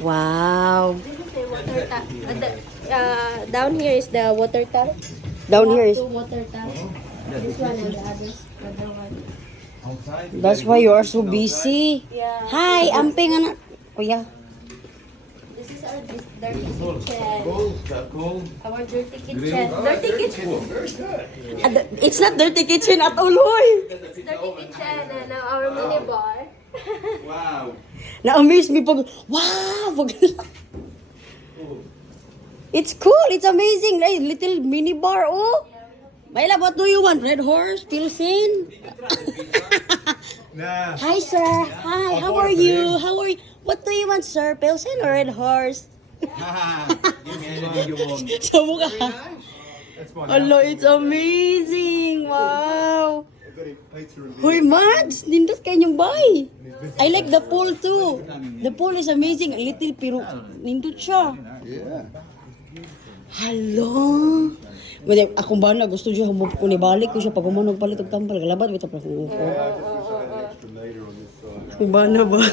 Wow. This is the water tap. Down here is the water tap. Down here is... Two water tap. This one and the other one. That's why you are so busy. Yeah. Hi, amping anak. Kuya. This is our dirty kitchen. Cool. Our dirty kitchen. Dirty kitchen. It's not dirty kitchen at all, hoy. Dirty kitchen and our mini bar. Wow. Na-amaze me pag... Wow! It's cool. It's amazing. Like, little mini bar, oh. Mayla, what do you want? Red Horse? Pilsen? Nah. Hi, sir. Hi, how are you? How are you? What do you want, sir? Pilsen or Red Horse? Give me anything you want. Sa mukha. That's fine. Hello, it's amazing. Wow. I've got a pizza and Hoy, Mads! Nindot kayo yung bay. I like the pool too. The pool is amazing. Little pero nindot siya. Yeah. Hello. Mali, akong ba na gusto siya humub ko ni balik ko siya pag humanog palit og tampal. Galabat, wita pa kong upo. Extra meter on this side. Akong ba na ba?